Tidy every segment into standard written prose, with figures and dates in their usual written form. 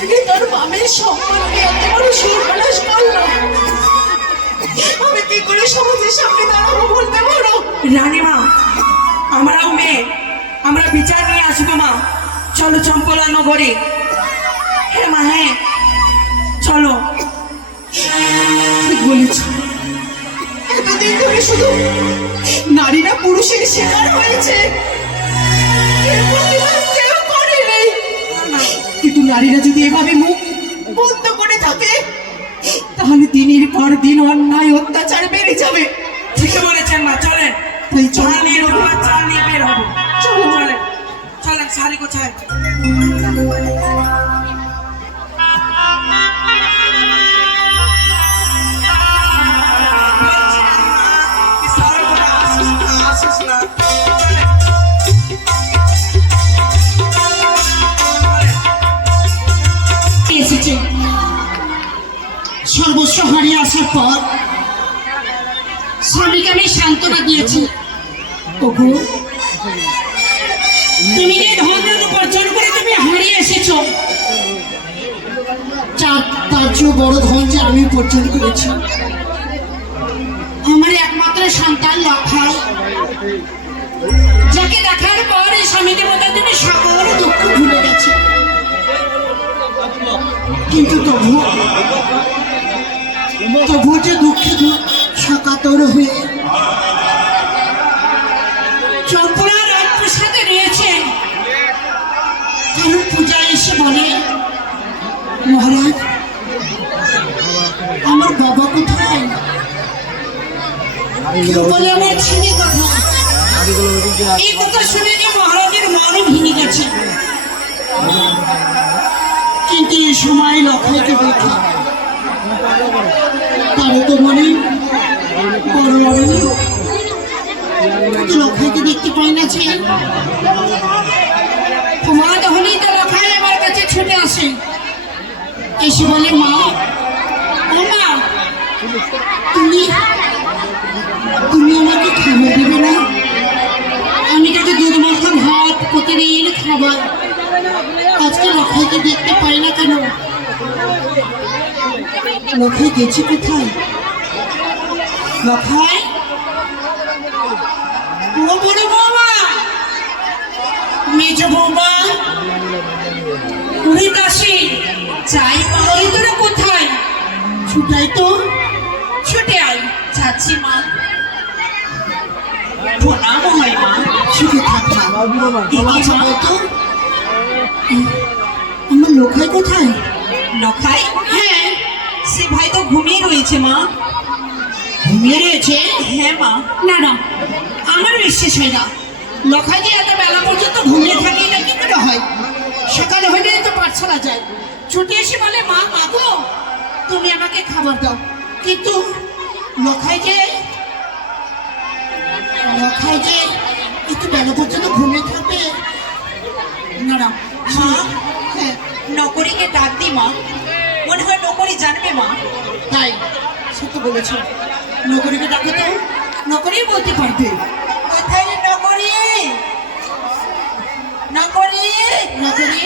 তোর মামের সম্মানকে এত বড় সর্বনাশ করলো, আমি কি করে সমাজের সামনে দাঁড়াবো বলতে পারো? রানীমা, আমরাও মেয়ে, আমরা বিচার নিয়ে আসবো মা। চলো চম্পলা নগরে। হ্যাঁ মা, হ্যাঁ চলো। ঠিক বলেছ, এতদিন ধরে শুধু নারীরা পুরুষের শিকার হয়েছে, এর প্রতিবাদ কেউ করেনি। কিন্তু নারীরা যদি এভাবে মুখ বন্ধ করে থাকে, তাহলে দিনের পর দিন অন্যায় অত্যাচার বেড়ে যাবে। ঠিকই বলেছেন মা, চলেন। তাই চল, চা নিয়ে রঘুনাথ, চা নিয়ে বের হবো। চলো। চলেন চলেন, শাড়ি কোথায়? এসেছে সর্বস্ব হারিয়ে আসার পর স্বামীকে আমি সান্ত্বনা দিয়েছি, ওগো তুমি যে ধন উপার্জন করে তুমি হারিয়ে এসেছো, তার চেয়েও বড় ধন যে আমি উপার্জন করেছি। আমার একমাত্র সন্তান লক্ষাই, যাকে দেখার পর এই স্বামীকে মধ্যে তুমি সকল দুঃখ ভুলে গেছে। কিন্তু তবু যে দুঃখে সকাতর হয়ে চম্পলা রাজপ্রাসাদে রয়েছে, কারণ পূজা এসে বলে, মহারাজ আমার বাবা কোথায়? কেউ বলে আমার ছেলে কোথায়? এই কথা শুনে যে মহারাজের মনও ভেঙে গেছে। কিন্তু এই সময় লক্ষাইকে দেখে তারও তো মনে বড় লড়াই, লক্ষাইকে দেখতে পাই না। যে তোমার হলেই তো লক্ষাই আমার কাছে ছুটে আসে, এসে বলে, মা ও মা, তুমি আমাকে খাবার দেবে না? আমি তাকে দুধ মাখা ভাত প্রতিদিন খাবার, আজকে লক্ষাইকে দেখতে পাই না কেন? লক্ষাই গেছে কোথায়? লক্ষাই, ও বড় বৌমা, মেজ বৌমা, ওই দাসী, চাই পাওয়াই তোরা কোথায়? ছুটাই তো, ছুটে আয়। যাচ্ছি মা। প্রণাম হয় মা। ছুটে থাক মা। আচ্ছা বলতো, আমার লক্ষাই কোথায়? লক্ষাই? হ্যাঁ। সে ভাই তো ঘুমিয়ে রয়েছে মা। ঘুমিয়ে রয়েছে? হ্যাঁ মা। না না, আমার বিশ্বাস হয় না। লক্ষাই যে এত বেলা পর্যন্ত ঘুমিয়ে থাকে, এটা কি করে হয়? সকালে হলে তো পাঠশালা যায়, ছুটে এসে বলে, মা মাগো তুমি আমাকে খাবার দাও। কিন্তু লক্ষাই যে একটু বেলা পর্যন্ত ঘুমিয়ে থাকবে না। না মা, হ্যাঁ, নকরিকে ডাক দি মা, মনে হয় নকরি জানবে মা। তাই সত্য বলেছ, নকরিকে ডাকো তো, নকরি বলতে পারবে। কোথায় রে নকরি? নকরি, নকরি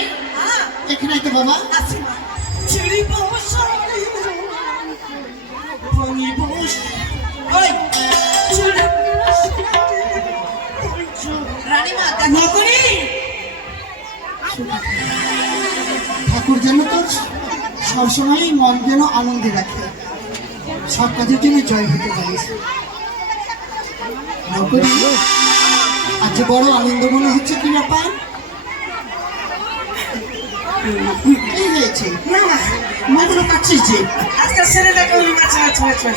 এখানে তো বাবা। আসি মা। চিড়ি বসা পনি বস, ওই চিড়ি রানীমা, নকরি, ঠাকুর যেন তো সবসময় মন যেন আনন্দে রাখে, সব কাজের জন্য জয় হতে জানিস। নকরি, আজকে বড় আনন্দ মনে হচ্ছে, কি ব্যাপার? কি হয়েছে? না মাথাটা কাটছিস যে? আজকে ছেলেটাকে ওই মাছ করছে,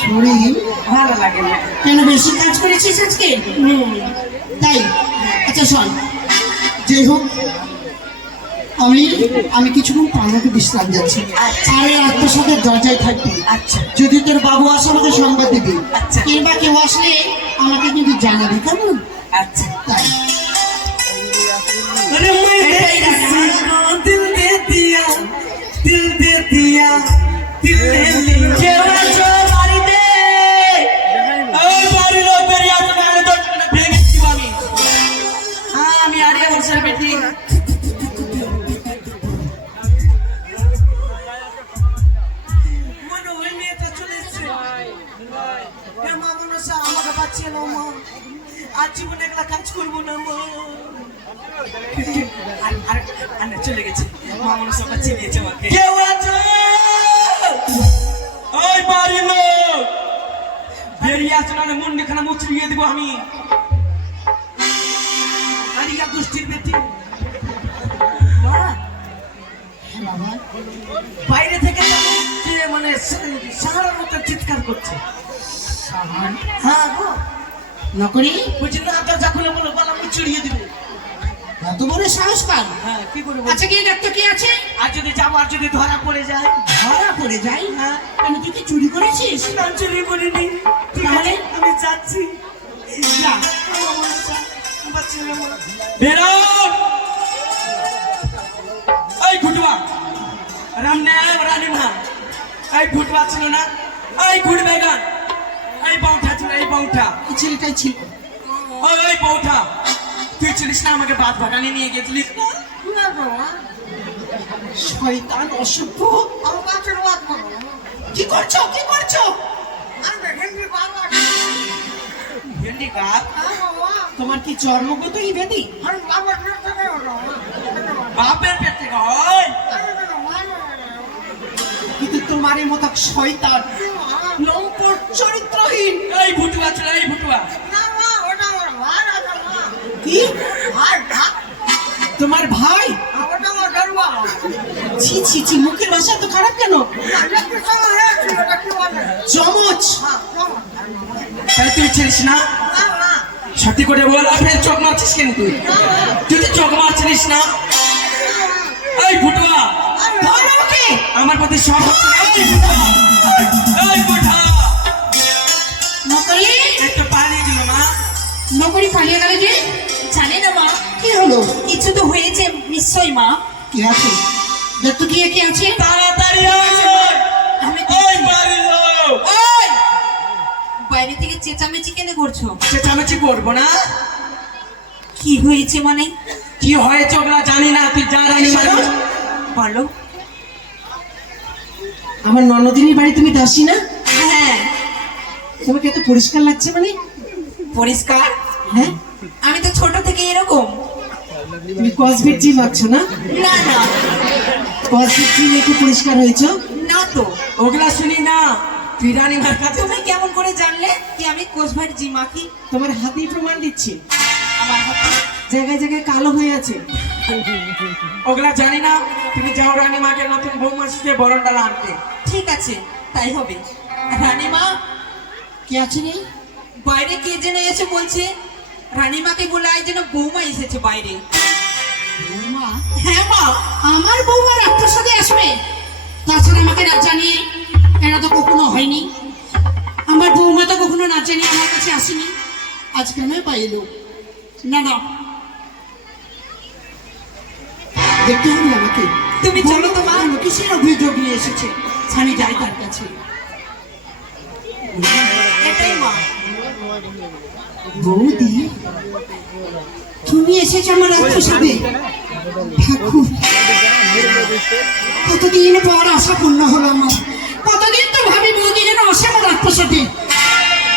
শরীর ভালো লাগে না। কেন বেশি কাজ করেছিস আজকে? তাই? আচ্ছা শোন, যে হোক, আমি কিছুক্ষণ পানাকে বিশ্রাম যাচ্ছি। আরে আত্মসাদের দরজায় থাকবি। আচ্ছা। যদি তোর বাবু আসে আমাকে সংবাদ দিবি, আচ্ছা। কিংবা কেউ আসলে আমাকে কিন্তু জানাবি, কেমন? আচ্ছা। তাই दिल दे दिया, दिल दे दिया, दिल दे लिया। বাড়িতে ওই বাড়ির লোক বেরিয়ে আসবে, আমি তো ভেঙে দিব আমি। হ্যাঁ, আমি আরিয়া বংশের বেটি। আর না চলে গেছে মা মনসা আবার চিনিয়েছে আমাকে কেউ আছো ওই বাড়ির লোক বেরিয়ে আসো না মুন্ডিখানা মুচড়িয়ে দেবো আমি আরিয়া গোষ্ঠীর বেটি বাইরে থেকে মানে সাহারার মতো চিৎকার করছে হ্যাঁ গো নকরি বুঝলি না দরজা খুলে বলো গলা মুচড়িয়ে দিবে এত বড় সাহস পান? হ্যাঁ কি করে আচ্ছা গিয়ে দেখতো কি আছে। আর যদি যাবো আর যদি ধরা পড়ে যায় ধরা পড়ে যাই? হ্যাঁ আমি তুই কি চুরি করেছিস? না চুরি করিনি তাহলে? আমি যাচ্ছি যা। বেরো এই ঘুটবা রানী মা এই ঘুটবা ছিল না এই ঘুট বেগান এই বংটা ছিল এই বংটা এই ছেলেটাই ছিল। ওই বংটা তুই ছিলিস না আমাকে বাদ বাগানে নিয়ে গেছিলিস না শয়তান অসভ্য। কি করছো কি করছো? ভেন্ডি গাছ তোমার কি জন্মগত এই ব্যাধি? বাপের পেট থেকে হয় কিন্তু তোমার এই মতো শয়তান লম্পট চরিত্রহীন এই ভুটুয়া ছিল এই ভুটুয়া কি তোমার ভাই? ছি ছি ছি, মুখের ভাষা তো খারাপ কেন? জমজ? তাই তুই ছিলিস না সত্যি করে বল ফের চোখ মারছিস কেন তুই তুই তো চোখ মারছিলিস না এই ভুটুয়া ধর আমাকে। আমার প্রতি সব হচ্ছে না। এই ভুটুয়া, এই ভুটুয়া নকরি একটু পালিয়ে দিল মা নকরি পালিয়ে গেলে যে? জানি না মা কি হলো? কিছু তো হয়েছে নিশ্চয়ই মা কি আছে দেখতো কি কি আছে? তাড়াতাড়ি আয় আমি ওই বাড়ির লোক ওই বাইরে থেকে চেঁচামেচি কেন করছো? চেঁচামেচি করবো না কি হয়েছে মানে? কি হয়েছে ওগুলা জানি না তুই যা রানী মানুষ বলো। আমার ননদিনীর বাড়ি তুমি দাসী না? হ্যাঁ তোমাকে এত পরিষ্কার লাগছে মানে? পরিষ্কার? হ্যাঁ, আমি তো ছোট থেকে এরকম। তুমি কসমেট জি মাখছো না? না না কসমেট জি মেখে পরিষ্কার হয়েছো? না তো। ওগুলা শুনি না তুই রানী মার কাছে তুমি কেমন করে জানলে কি আমি কোষভাইয়ের জি মাখি? তোমার হাতেই প্রমাণ দিচ্ছি। আমার হাতে জায়গায় জায়গায় কালো হয়ে আছে। ওগুলা জানি না তুমি যাও রানী মাকে নতুন বৌমা শিখে বরণ ডালা আনতে ঠিক আছে তাই হবে। রানীমা কি আছে রে? বাইরে কে যেন এসে বলছে রানীমাকে বলে আজ যেন বৌমা এসেছে বাইরে। বৌমা? হ্যাঁ মা। আমার বৌমা রাত্রের সাথে আসবে? তাছাড়া আমাকে না জানিয়ে এরা তো কখনো হয়নি। আমার বৌমা তো কখনো না জানিয়ে আমার কাছে আসেনি, আজকে আমি পাইলো। না না, দেখতে হবে আমাকে। তুমি চলো তো মা। কিসের অভিযোগ নিয়ে এসেছে? আমি যাই তার কাছে। এটাই মা। বৌদি, তুমি এসেছো আমার রাজপ্রাসাদে? ঠাকুর, কতদিন পর আশা পূর্ণ হলো আমার। কতদিন তো ভাবি বৌদি যেন আসে আমার রাজপ্রাসাদে,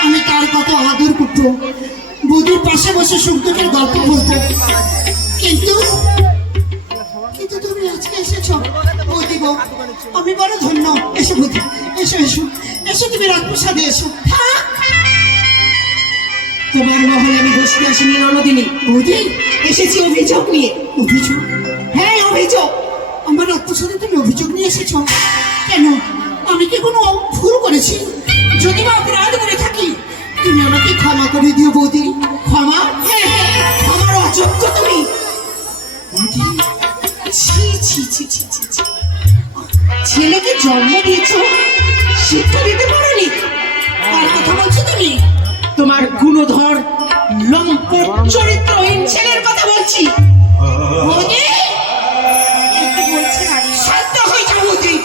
আমি তার কত আদর করতো, বৌদির পাশে বসে সুখ দুঃখের গল্প বলতো। কিন্তু কিন্তু তুমি আজকে এসেছো বৌদি গো, আমি বড় ধন্য। এসো বৌদি, এসো এসো এসো, তুমি রাজপ্রাসাদে এসো। তোমার মহলে আমি বসতে আসিনি ননদিনী। বৌদি, এসেছি অভিযোগ নিয়ে। অভিযোগ? হ্যাঁ অভিযোগ। আমার আত্মসাথে তুমি অভিযোগ নিয়ে এসেছ কেন? আমি কি কোনো ভুল করেছি? যদি বা অপরাধ করে থাকি তুমি আমাকে ক্ষমা করে দিও বৌদি। ক্ষমা? হ্যাঁ হ্যাঁ, আমার অযোগ্য তুমি। বৌদি, ছি ছি ছি ছি ছি ছি। ছেলেকে জন্ম দিয়েছ, শিক্ষা দিতে পারোনি, তার কথা বলছো তুমি? তোমার গুণধর লম্পট চরিত্রহীন ছেলের কথা বলছি। বৌদি, কি বলছে রানী? শান্ত হয়ে যাও বৌদি।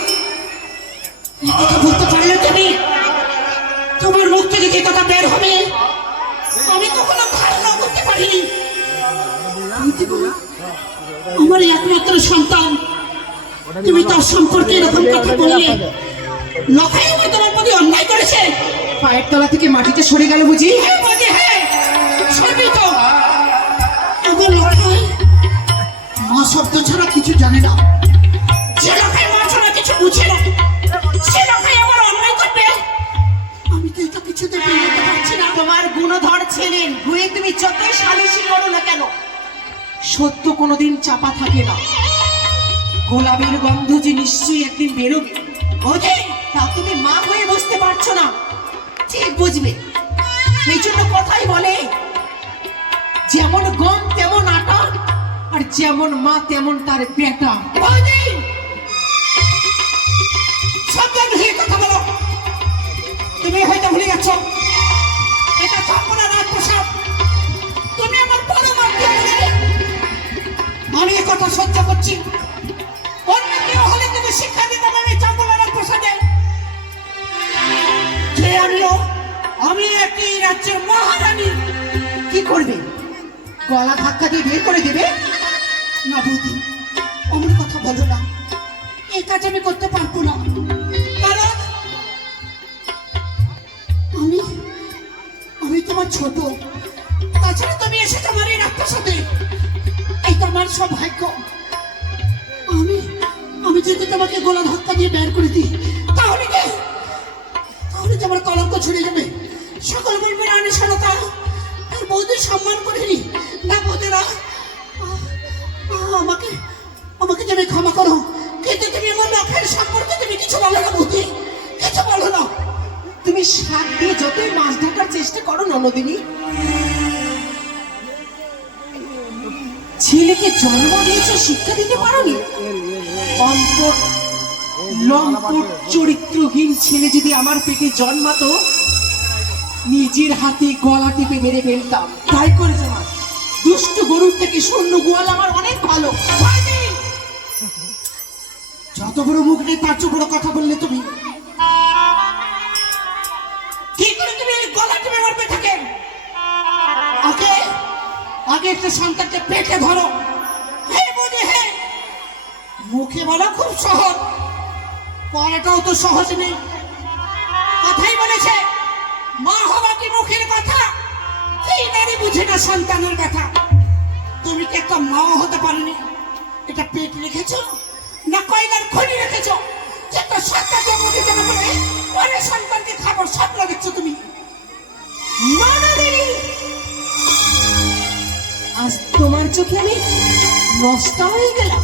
এই কথা বলতে পারলে তুমি? তোমার মুখ থেকে যে কথা বের হবে আমি কখনো ধারণা করতে পারিনি। বৌদি গো, আমার একমাত্র সন্তান, তুমি তার সম্পর্কে এরকম কথা বললে? লখাই আমার তোমার প্রতি অন্যায় করেছে? পায়ের তলা থেকে মাটিতে সরে গেল বুঝি? হ্যাঁ বৌদি, হ্যাঁ সরবি তো। আমার লখাই কিছু জানে না। যে লোকের মা ছাড়া কিছু বুঝে না, সে লোকাই আমার অন্যায় করবে। আমি তো এটা কিছুতে মেনে নিতে পারছি না। তোমার গুণধর ছিলেন গুয়ে তুমি যতই সালিশি করো না কেন, সত্য কোনোদিন চাপা থাকে না। গোলাপের গন্ধ যে নিশ্চয়ই একদিন বেরোবে। ওকে, তা তুমি মা হয়ে বুঝতে পারছো না, ঠিক বুঝবে। এই জন্য কথাই বলে, যেমন গম তেমন আটা, আর যেমন মা তেমন তার বেটা। বৌদি, সাবধান হয়ে কথা বলো। তুমি হয়তো ভুলে গেছ, এটা চম্পলা রাজপ্রসাদ। তুমি আমার বড় মা। আমি এ কথা সহ্য করছি। অন্য কেউ হলে তুমি শিক্ষা দিতাম আমি চম্পলা রাজপ্রসাদে। যে আমি একটি রাজ্যের মহারানী। কি করবে? গলা ধাক্কা দিয়ে বের করে দেবে? না বৌদি, অমন কথা বলো না। এই কাজ আমি করতে পারবো না, কারণ আমি আমি তোমার ছোট। তাছাড়া তুমি এসেছো আমার এই রাজপ্রাসাদে, এই তো আমার সৌভাগ্য। আমি আমি যদি তোমাকে গলা ধাক্কা দিয়ে বের করে দিই, তাহলে কি তাহলে তোমার কলঙ্ক ছড়ে যাবে। সকল বলবে রানী সারতা তার বৌদির সম্মান করেনি। না বৌদিরা, আমাকে আমাকে তুমি ক্ষমা করো, কিন্তু তুমি আমার লক্ষ্যের সম্পর্কে তুমি কিছু বলো না বৌদি, কিছু বলো না। তুমি শাক দিয়ে যতই মাছ ঢাকার চেষ্টা করো ননদিনী, ছেলেকে জন্ম দিয়েছে, শিক্ষা দিতে পারোনি। অল্পট লম্পট চরিত্রহীন ছেলে যদি আমার পেটে জন্মাতো, নিজের হাতে গলা টিপে মেরে ফেলতাম। তাই করেছে মা। দুষ্ট গরুর থেকে শূন্য গোয়াল আমার অনেক ভালো। বৌদি, যত বড় মুখ নেই তার চেয়ে বড় কথা বললে তুমি। কি করে তুমি এই গলা টিপে মারবে থাকে? আগে আগে একটা সন্তানকে পেটে ধরো। হে বৌদি হে, মুখে বলা খুব সহজ, পড়াটাও তো সহজ নেই। কথাই বলেছে, মা হওয়া কি মুখের কথা, এই নারী বুঝে না সন্তানের কথা। তুমি কি একটা মাও হতে পারোনি? এটা পেট রেখেছো না কয়লার খনি রেখেছো? যে একটা সন্তান জন্ম দিতে না পারে, ওরে সন্তানকে খাবার স্বপ্ন দেখছো তুমি। ননদিনী, আজ তোমার চোখে আমি নষ্ট হয়ে গেলাম।